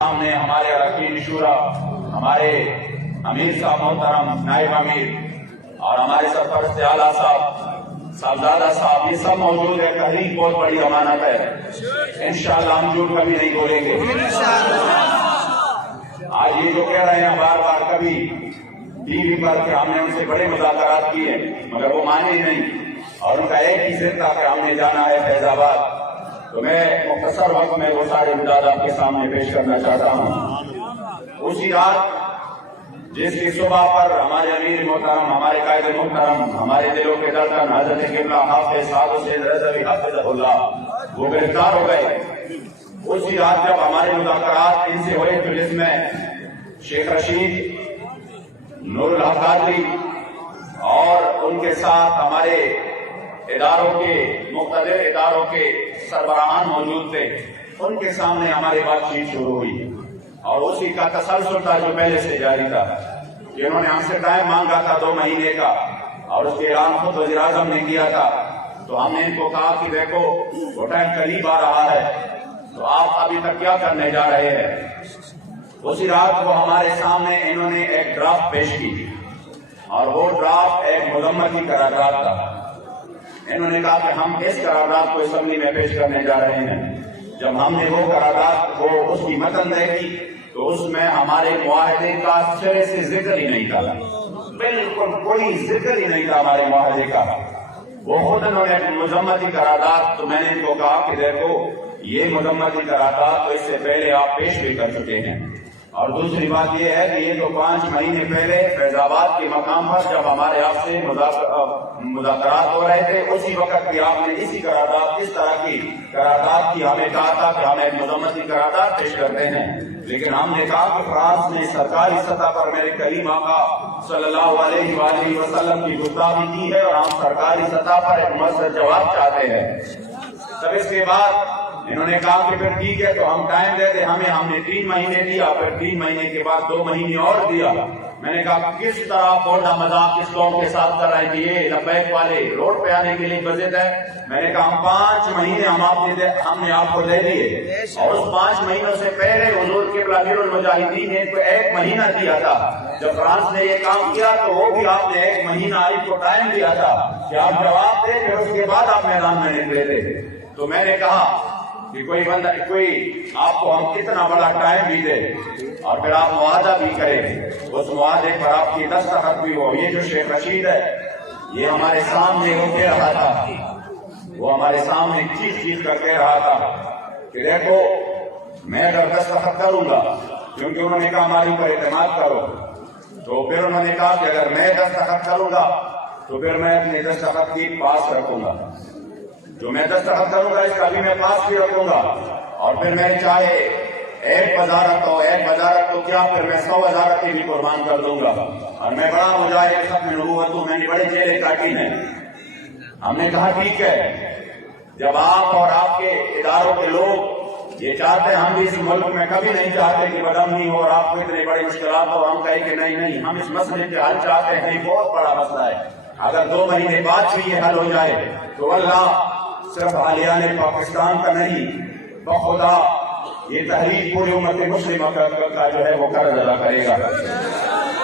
سامنے ہمارے اراکین شورا، ہمارے امیر صاحب محترم، نائب امیر اور ہمارے سرپرست اعلیٰ صاحب، صاحبزادہ صاحب، یہ سب موجود ہے۔ تحریک بہت بڑی امانت ہے، انشاءاللہ ہم جھوٹ کبھی نہیں بولیں گے۔ آج یہ جو کہہ رہے ہیں بار بار کبھی ٹی وی پر کہ ہم نے ان سے بڑے مذاکرات کیے، مگر وہ مانے نہیں اور ان کا ایک ہی ضد تھا کہ ہم نے جانا ہے فیض آباد۔ تو میں مختصر وقت میں وہ سارے امداد آپ کے سامنے پیش کرنا چاہتا ہوں۔ اسی رات جس کی صبح پر ہمارے امیر محترم، ہمارے قائد محترم، ہمارے دلوں کے دردن حضرت قبلہ حافظ سعد حسین رضوی حفظہ اللہ وہ گرفتار ہو گئے، اسی رات جب ہمارے مذاکرات ان سے ہوئے تو جس میں شیخ رشید، نور الحق قادری اور ان کے ساتھ ہمارے اداروں کے مختلف اداروں کے سربراہان موجود تھے، ان کے سامنے ہماری بات چیت شروع ہوئی اور اسی کا تسلسل تھا جو پہلے سے جاری تھا۔ انہوں نے ہم سے ٹائم مانگا تھا 2 مہینے کا اور اس کے اعلان خود وزیر اعظم نے کیا تھا، تو ہم نے ان کو کہا کہ دیکھو وہ ٹائم قریب آ رہا ہے، تو آپ ابھی تک کیا کرنے جا رہے ہیں؟ اسی رات وہ ہمارے سامنے انہوں نے ایک ڈرافٹ پیش کی اور وہ ڈرافٹ ایک مذمتی قرارداد تھا۔ انہوں نے کہا کہ ہم اس قرارداد کو اسمبلی میں پیش کرنے جا رہے ہیں۔ جب ہم نے وہ قرارداد کو اس کی متن دیکھی تو اس میں ہمارے معاہدے کا سرے سے ذکر ہی نہیں تھا، بالکل کوئی ذکر ہی نہیں تھا ہمارے معاہدے کا۔ وہ خود انہوں نے مذمتی قرارداد، تو میں نے ان کو کہا کہ دیکھو یہ مذمتی قرارداد تو اس سے پہلے آپ پیش بھی کر چکے ہیں، اور دوسری بات یہ ہے کہ یہ تو 5 مہینے پہلے فیض آباد کے مقام پر جب ہمارے آپ سے مذاکرات ہو رہے تھے، اسی وقت بھی آپ نے اسی قرارداد، اس طرح کی قرارداد کی ہمیں کہا تھا کہ ہم ایک مذمتی قرارداد پیش کرتے ہیں، لیکن ہم نے کہا کہ فرانس نے سرکاری سطح پر میرے کریم آقا صلی اللہ علیہ وآلہ وسلم کی گستاخی کی ہے اور ہم سرکاری سطح پر ایک مؤثر جواب چاہتے ہیں۔ تب اس کے بعد انہوں نے کہا کہ پھر ٹھیک ہے تو ہم ٹائم دیتے ہمیں، ہم نے 3 مہینے دیا، پھر 3 مہینے کے بعد 2 مہینے اور دیا۔ میں نے کہا کس طرح بولنا مذاق اس قوم کے ساتھ کر رہے ہیں کہ یہ لبیک والے روڈ پہ آنے کے لیے بجٹ ہے۔ میں نے کہا ہم 5 مہینے ہم نے آپ کو دے دیے، اور اس 5 مہینوں سے پہلے حضور قبلہ امیر المجاہدین نے 1 مہینہ دیا تھا۔ جب فرانس نے یہ کام کیا تو وہ بھی آپ نے 1 مہینہ آپ کو ٹائم دیا تھا کہ آپ جواب دیں، پھر اس کے بعد آپ میدان میں نکلے تھے۔ تو میں نے کہا کہ کوئی آپ کو ہم کتنا بڑا ٹائم بھی دے اور پھر آپ معاہدہ بھی کریں، اس معاہدے پر آپ کی دستخط بھی ہو۔ یہ جو شیخ رشید ہے یہ ہمارے سامنے وہ کہہ رہا تھا، وہ ہمارے سامنے چیز کر کہہ رہا تھا کہ دیکھو میں اگر دستخط کروں گا، کیونکہ انہوں نے کہا ہمارے اوپر اعتماد کرو، تو پھر انہوں نے کہا کہ اگر میں دستخط کروں گا تو پھر میں اپنے دستخط کی پاس رکھوں گا، جو میں دستخط کروں گا اس کا بھی میں پاس بھی رکھوں گا، اور پھر میں چاہے 1 وزارت ہو، 1 وزارت تو کیا پھر میں 100 وزارتیں بھی قربان کر دوں گا، اور میں بڑا مجاہد ختم نبوت ہوں، میں نے بڑے جیلیں کاٹی ہیں۔ ہم نے کہا ٹھیک ہے، جب آپ اور آپ کے اداروں کے لوگ یہ چاہتے ہیں، ہم بھی اس ملک میں کبھی نہیں چاہتے کہ بدامنی ہو اور آپ کو اتنی بڑی مشکلات ہو، ہم کہیں کہ نہیں ہم اس مسئلے کے حل چاہتے ہیں، یہ بہت بڑا مسئلہ ہے، اگر 2 مہینے بعد بھی یہ حل ہو جائے تو اللہ صرف حالیان پاکستان کا نہیں، بخدا یہ تحریک پوری امت مسلمہ کا جو ہے وہ قرض ادا کرے گا،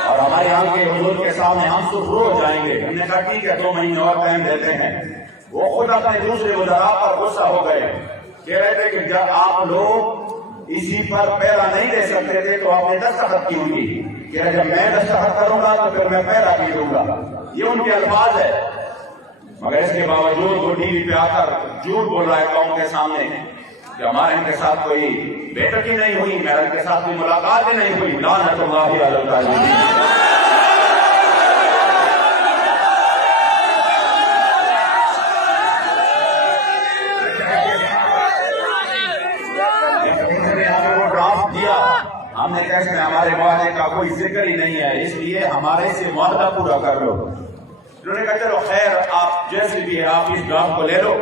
اور ہمارے یہاں کے حضور کے سامنے ہم سرخرو ہو جائیں گے۔ ہم نے کہا ٹھیک ہے 2 مہینے اور ٹائم دیتے ہیں۔ وہ خود اپنے دوسرے وزراء پر غصہ ہو گئے، کہہ رہے تھے کہ جب آپ لوگ اسی پر پہلا نہیں دے سکتے تھے تو آپ نے دستخط کیوں کی؟ کہہ رہے جب میں دستخط کروں گا تو پھر میں پہلا بھی دوں گا، یہ ان کے الفاظ ہے۔ مگر اس کے باوجود وہ ٹی وی پہ آ کر جھوٹ بول رہا ہے قوم کے سامنے کہ ہمارے ان کے ساتھ کوئی بیٹھک ہی نہیں ہوئی، میرا ان کے ساتھ کوئی ملاقات ہی نہیں ہوئی۔ لعنت اللہ علی الکاذبین۔ وہ ڈرافٹ دیا، ہم نے کہا اس میں ہمارے معاہدے کا کوئی ذکر ہی نہیں ہے، اس لیے ہمارے سے معاہدہ پورا کر لو۔ انہوں نے کہا چلو خیر، آپ جیسے بھی ہے آپ اس ڈرافٹ کو لے لو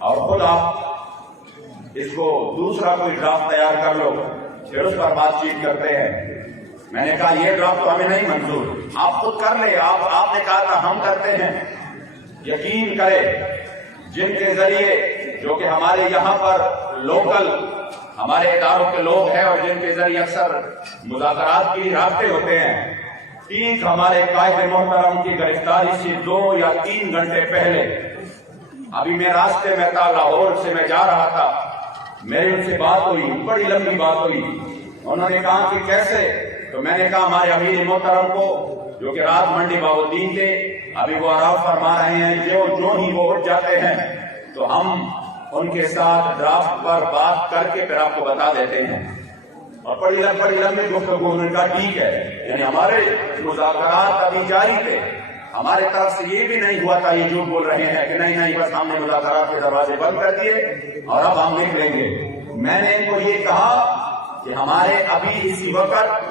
اور خود آپ اس کو دوسرا کوئی ڈرافٹ تیار کر لو، پھر اس پر بات چیت کرتے ہیں۔ میں نے کہا یہ ڈرافٹ تو ہمیں نہیں منظور، آپ خود کر لیں، آپ نے کہا تھا ہم کرتے ہیں۔ یقین کرے جن کے ذریعے جو کہ ہمارے یہاں پر لوکل ہمارے اداروں کے لوگ ہیں اور جن کے ذریعے اکثر مذاکرات کی رابطے ہوتے ہیں، ٹھیک ہمارے قائد محترم کی گرفتاری سے 2 یا 3 گھنٹے پہلے ابھی میں راستے میں تھا، لاہور سے میں جا رہا تھا، میری ان سے بات ہوئی، بڑی لمبی بات ہوئی۔ انہوں نے کہا کہ کیسے؟ تو میں نے کہا ہمارے امیر محترم کو جو کہ رات منڈی بابالدین تھے، ابھی وہ آرام فرما رہے ہیں، جو ہی وہ اٹھ جاتے ہیں تو ہم ان کے ساتھ ڈرافٹ پر بات کر کے پھر آپ کو بتا دیتے ہیں۔ اور بڑی لمبی گفتگو، انہوں نے کہا ٹھیک ہے، یعنی ہمارے مذاکرات ابھی جاری تھے، ہمارے طرف سے یہ بھی نہیں ہوا تھا یہ جھوٹ بول رہے ہیں کہ نہیں بس ہم نے مذاکرات کے دروازے بند کر دیے اور اب ہم نکلیں گے۔ میں نے ان کو یہ کہا کہ ہمارے ابھی اسی وقت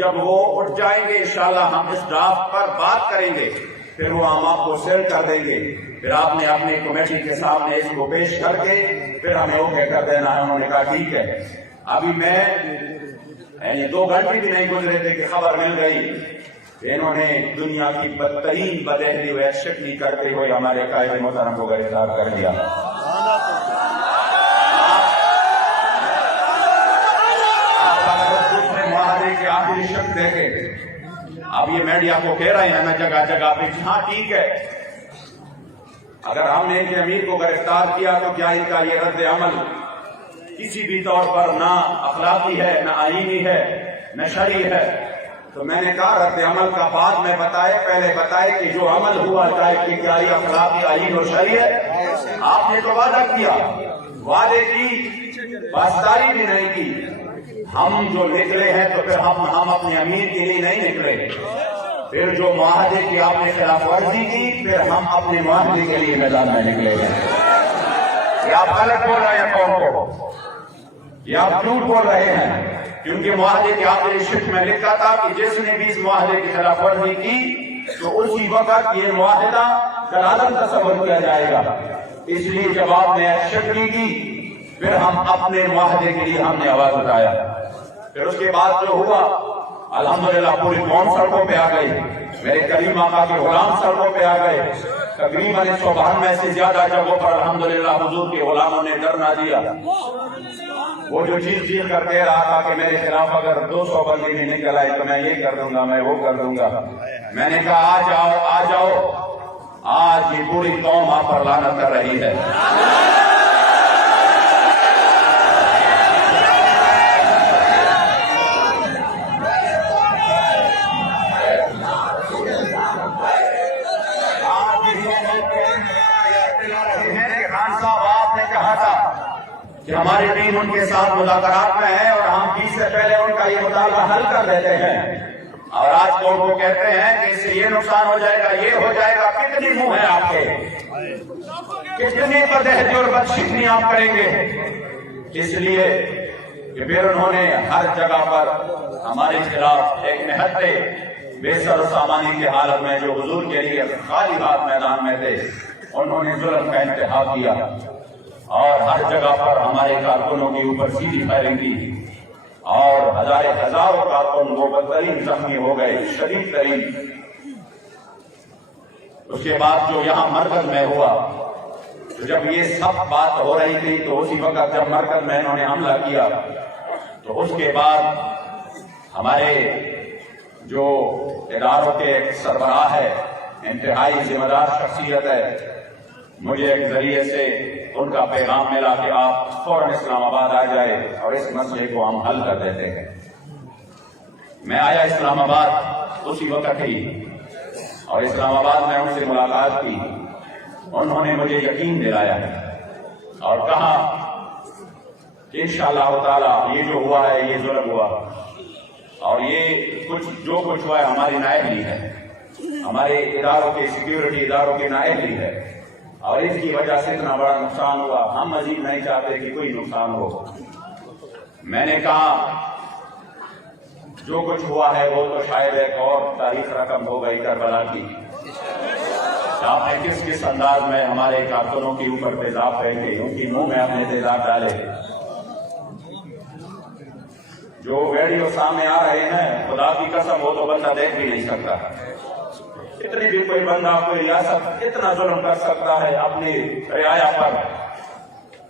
جب وہ اٹھ جائیں گے انشاءاللہ ہم اس ڈرافٹ پر بات کریں گے، پھر وہ ہم آپ کو سیل کر دیں گے، پھر آپ نے اپنی کمیٹی کے سامنے اس کو پیش کر کے پھر ہمیں اوکے کر دینا ہے۔ انہوں نے کہا ٹھیک ہے۔ ابھی میں 2 گھنٹے بھی نہیں گزرے تھے کہ خبر مل گئی کہ انہوں نے دنیا کی بدترین بدہلی و شکنی کرتے ہوئے ہمارے قائد محترم کو گرفتار کر دیا۔ معاہدے کے آخری شک دیکھے، اب یہ میڈیا کو کہہ رہے ہیں نا جگہ جگہ پہ، ہاں ٹھیک ہے، اگر ہم نے ان کے امیر کو گرفتار کیا تو کیا ان کا یہ رد عمل کسی بھی طور پر نہ اخلاقی ہے، نہ آئینی ہے، نہ شرعی ہے؟ تو میں نے کہا رد عمل کا بعد میں پہلے بتائے کہ جو عمل ہوا چاہے کہ کیا یہ اخلاقی، آئین اور شرعی ہے؟ آپ نے تو وعدہ کیا، وعدے کی پاسداری بھی نہیں کی۔ ہم جو نکلے ہیں تو پھر ہم اپنے امیر کے لیے نہیں نکلے، پھر جو معاہدے کی آپ نے خلاف ورزی کی پھر ہم اپنے معاہدے کے لیے میدان میں نکلے ہیں۔ یہ آپ غلط بول رہے ہیں قوم کو، یہ آپ جھوٹ بول رہے ہیں، کیونکہ معاہدے کے آخری شق میں لکھا تھا کہ جس نے بھی اس معاہدے کی خلاف ورزی کی تو اسی وقت یہ معاہدہ کالعدم تصور کیا جائے گا۔ اس لیے جب آپ نے شکنی کی پھر ہم اپنے معاہدے کے لیے ہم نے آواز اٹھایا۔ پھر اس کے بعد جو ہوا الحمدللہ پوری قوم سڑکوں پہ آ گئی، میرے کریم آقا کے غلام سڑکوں پہ آ گئے، تقریباً 192 سے زیادہ جگہوں پر الحمدللہ حضور کے غلاموں نے دھرنا دیا۔ وہ جو چیخ کر کہہ رہا تھا کہ میرے خلاف اگر 200 بندے بھی نکل آئے تو میں یہ کر دوں گا، میں وہ کر دوں گا، میں نے کہا آ جاؤ، آج یہ پوری قوم آپ پر لعنت کر رہی ہے۔ کہ ہماری ٹیم ان کے ساتھ مذاکرات میں ہے اور ہم 20 سے پہلے ان کا یہ مطالبہ حل کر دیتے ہیں، اور آج قوم کو کہتے ہیں کہ اس سے یہ نقصان ہو جائے گا، یہ ہو جائے گا۔ کتنی منہ ہے آپ کے، کتنی بدہضی اور بدشکنی آپ کریں گے؟ اس لیے کہ پھر انہوں نے ہر جگہ پر ہمارے خلاف ایک نہتے بے سر و سامانی کی حالت میں جو حضور کے لیے خالی ہاتھ میدان میں تھے، انہوں نے ظلم کا انتہا کیا اور ہر جگہ پر ہمارے کارکنوں کے اوپر سیدھی فائرنگ کی اور ہزاروں کارکن وہ بدترین زخمی ہو گئے، شدید ترین۔ اس کے بعد جو یہاں مرکز میں ہوا، تو جب یہ سب بات ہو رہی تھی تو اسی وقت جب مرکز میں انہوں نے حملہ کیا تو اس کے بعد ہمارے جو اداروں کے سربراہ ہے، انتہائی ذمہ دار شخصیت ہے، مجھے ایک ذریعے سے ان کا پیغام ملا کہ آپ فوراً اسلام آباد آ جائے اور اس مسئلے کو ہم حل کر دیتے ہیں۔ میں آیا اسلام آباد اسی وقت ہی، اور اسلام آباد میں ان سے ملاقات کی، انہوں نے مجھے یقین دلایا اور کہا کہ انشاءاللہ تعالی یہ جو ہوا ہے یہ ظلم ہوا، اور یہ جو کچھ ہوا ہے ہماری نااہلی ہے، ہمارے اداروں کے سیکیورٹی اداروں کی نااہلی ہے، اور اس کی وجہ سے اتنا بڑا نقصان ہوا، ہم مزید نہیں چاہتے کہ کوئی نقصان ہو۔ میں نے کہا جو کچھ ہوا ہے وہ تو شاید ایک اور تاریخ رقم ہو گئی کربلا کی، آپ نے کس کس انداز میں ہمارے کارکنوں کے اوپر تیزاب پھینکے، ان کی منہ میں اپنے تیزاب ڈالے۔ جو ویڈیو سامنے آ رہے ہیں خدا کی قسم وہ تو بندہ دیکھ بھی نہیں سکتا، اتنی بھی کوئی بندہ کوئی ریاست اتنا ظلم کر سکتا ہے اپنی رعایا پر؟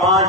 5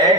1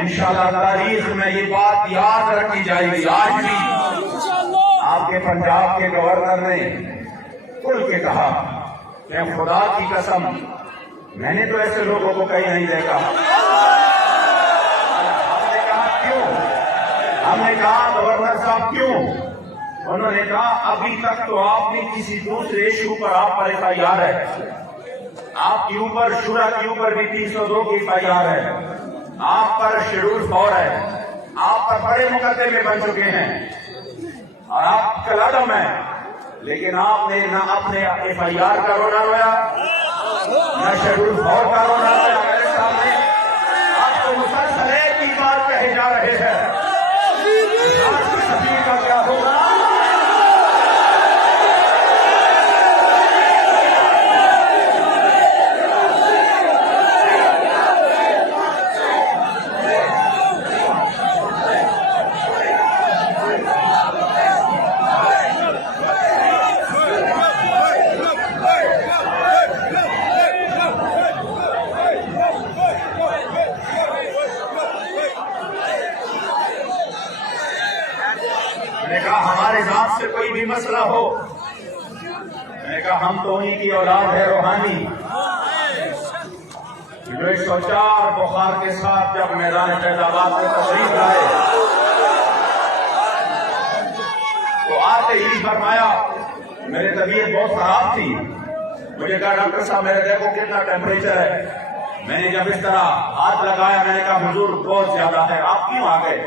انشاءاللہ تاریخ میں یہ بات یاد رکھی جائے گی. آج بھی آپ کے پنجاب کے گورنر نے کھل کے کہا کہ خدا کی قسم میں نے تو ایسے لوگوں کو کہیں نہیں دیکھا. ہم نے کہا کیوں؟ ہم نے کہا گورنر صاحب کیوں؟ انہوں نے کہا ابھی تک تو آپ نے کسی دوسرے ایشو پر آپ پر FIR ہے. آپ کے اوپر شورا کے اوپر بھی 302 کی FIR ہے. آپ پر شیڈول 4 ہے. آپ پر بڑے مقدمے بن چکے ہیں اور آپ کلادم ہیں. لیکن آپ نے نہ اپنے FIR کا رونا رویا نہ شیڈول 4 کا رونا رویا. میرے سامنے آپ کو مسلسل ایک ہی بات کہے جا رہے ہیں آج کی سفیر کا کیا ہوگا. میں نے کہا ہمارے ذات سے کوئی بھی مسئلہ ہو, میں نے کہا ہم تو انہی کی اولاد ہے روحانی جو 104 بخار کے ساتھ جب میدان فیض آباد میں تشریف لائے تو آتے ہی فرمایا میری طبیعت بہت خراب تھی. مجھے کہا ڈاکٹر صاحب میرے دیکھو کتنا ٹیمپریچر ہے. میں نے جب اس طرح ہاتھ لگایا میں نے کہا حضور بہت زیادہ ہے. آپ کیوں آ گئے؟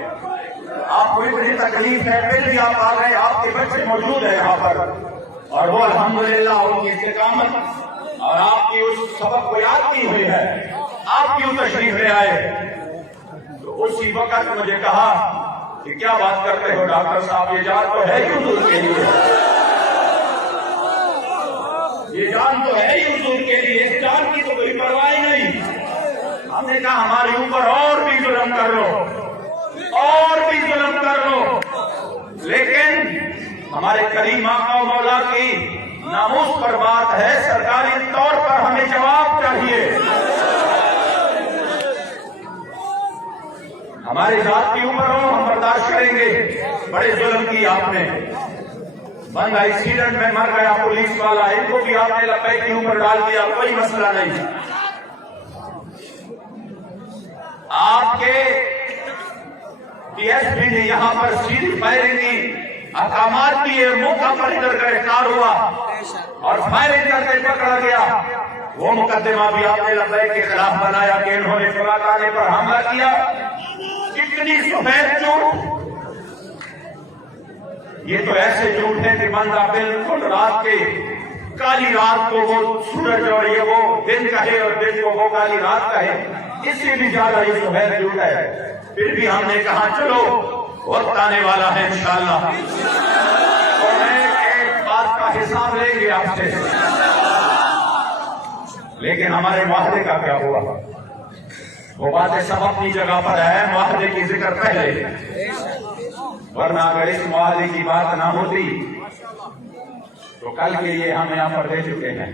آپ کو اتنی تکلیف ہے پھر بھی آپ آ گئے. آپ کے بچے موجود ہیں یہاں پر اور وہ الحمدللہ ان کی استقامت اور آپ کی اس سبق کو یاد کی ہوئی ہے. آپ کیوں تشریف لے آئے؟ تو اسی وقت مجھے کہا کہ کیا بات کرتے ہو ڈاکٹر صاحب, یہ جان تو ہے ہی حضور کے لیے, یہ جان تو ہے ہی حضور کے لیے, اس جان کی تو کوئی پرواہ نہیں. ہم نے کہا ہمارے اوپر اور بھی ظلم کر لو اور بھی ظلم کر لو, لیکن ہمارے کریم آقا و مولا کی ناموس پر بات ہے, سرکاری طور پر ہمیں جواب چاہیے. ہماری ذات کے اوپر ہو ہم برداشت کریں گے. بڑے ظلم کی آپ نے, بندہ ایکسیڈنٹ میں مر گیا پولیس والا, ان کو بھی آپ نے لپیٹ کے اوپر ڈال دیا, کوئی مسئلہ نہیں. آپ کے DSP نے یہاں پر سیدھی فائرنگ کی, احکامات کیے, موقع پر ادھر گرفتار ہوا اور فائرنگ کرتے پکڑا گیا. وہ مقدمہ بھی آپ نے لبیک کے خلاف بنایا کہ انہوں نے فلاں پر حملہ کیا. کتنی سفید جھوٹ, یہ تو ایسے جھوٹ ہے کہ بندہ بالکل رات کے کالی رات کو وہ سورج اور یہ وہ دن کہے اور دن کو وہ کالی رات کہے, اس سے بھی زیادہ یہ سفید جھوٹ ہے. پھر بھی ہم نے کہا چلو وقت آنے والا ہے انشاءاللہ اور ایک بات کا حساب لیں گے آپ سے. لیکن ہمارے معاہدے کا کیا ہوا؟ وہ باتیں سب اپنی جگہ پر ہے, معاہدے کی ذکر پہلے, ورنہ اگر اس معاہدے کی بات نہ ہوتی تو کل کے لیے ہم یہاں پر دے چکے ہیں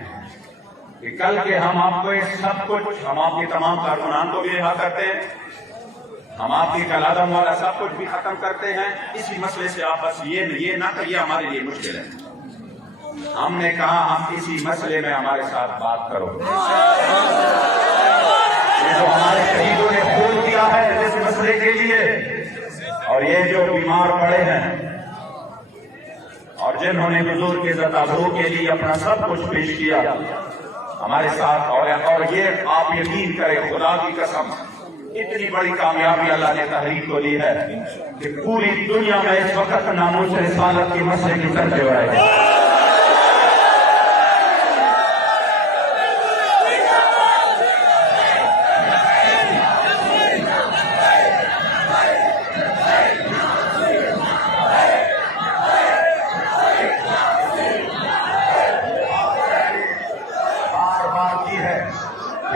کہ کل کے ہم آپ کو سب کچھ, ہم آپ کے تمام کارکنان کو بھی رہا کرتے ہیں, ہم آپ کی کلادم والا سب کچھ بھی ختم کرتے ہیں. اسی مسئلے سے آپ بس یہ نہ کریے, ہمارے لیے مشکل ہے. ہم نے کہا ہم اسی مسئلے میں ہمارے ساتھ بات کرو. یہ جو ہمارے شہیدوں نے خون دیا ہے اس مسئلے کے لیے, اور یہ جو بیمار پڑے ہیں اور جنہوں نے حضور کے ذاتِ کے لیے اپنا سب کچھ پیش کیا ہمارے ساتھ, اور یہ آپ یقین کریں خدا کی قسم اتنی بڑی کامیابی اللہ نے تحریک کو دی ہے کہ پوری دنیا میں اس وقت ناموس رسالت کے مسئلے کی طرف ہو رہے ہیں.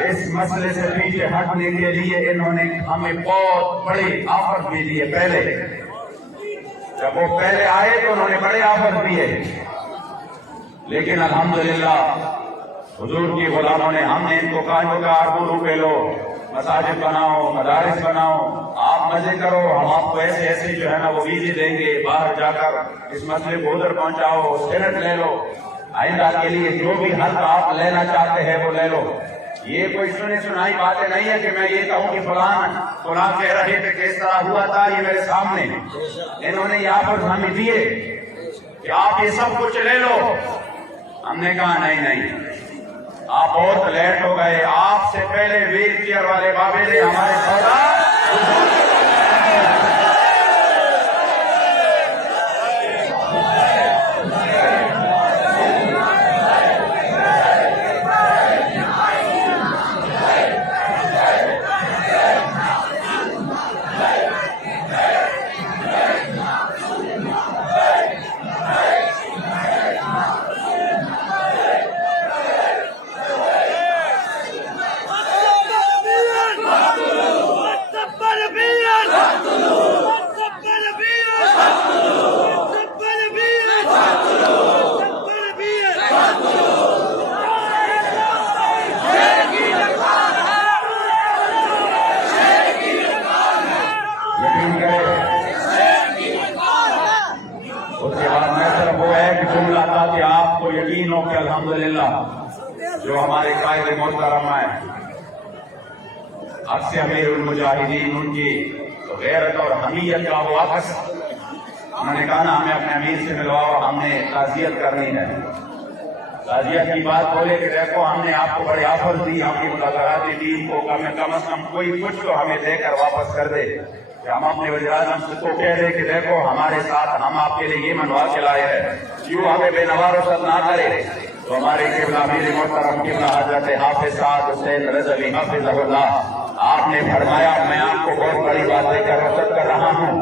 اس مسئلے سے پیچھے ہٹنے کے لیے انہوں نے ہمیں بہت بڑے آفر بھی دیے. پہلے جب وہ پہلے آئے تو انہوں نے بڑے آفر دیے, لیکن الحمدللہ حضور کی غلاموں نے, ہم نے ان کو کہا اربوں روپے لو, مساجد بناؤ، مدارس بناؤ، آپ مزے کرو، ہم آپ کو ایسے ایسے جو ہے نا وہ ویزے دیں گے، باہر جا کر اس مسئلے کو ادھر پہنچاؤ، سینٹ لے لو، آئندہ کے لیے جو بھی حق آپ لینا چاہتے ہیں وہ لے لو۔ یہ کوئی سنی سنائی باتیں نہیں ہے کہ میں یہ کہوں کہ فلاں کہہ رہے تھے کہ اس طرح ہوا تھا، یہ میرے سامنے انہوں نے یہاں پر ہمیں دیے کہ آپ یہ سب کچھ لے لو۔ ہم نے کہا نہیں، آپ بہت لیٹ ہو گئے، آپ سے پہلے ویل چیئر والے بابے نے ہمارے سودا یقین ہو کہ الحمدللہ جو ہمارے قائد محترم ہیں عکس امیر المجاہدین، ان کی غیرت اور حمیت کا وہ عکس، انہوں نے کہا نا ہمیں اپنے امیر سے ملواؤ، ہم نے تعزیت کرنی ہے۔ تعزیت کی بات بولے کہ دیکھو ہم نے آپ کو بڑے آفر دی، ہم کی مذاکرات ٹیم کو کم از کم کوئی کچھ تو ہمیں دے کر واپس کر دے، کہ ہم اپنے وزیر اعظم سے تو کہہ دیں کہ دیکھو ہمارے ساتھ ہم آپ کے لیے یہ منوا کے لائے ہیں، کیوں ہمیں بے نوارست نہ کرے۔ تو ہمارے قبلہ امیر محترم قبلہ حضرت حافظ سعد حسین رضوی حفظہ اللہ، آپ نے فرمایا میں آپ کو بہت بڑی بات دے کر رخصت کر رہا ہوں،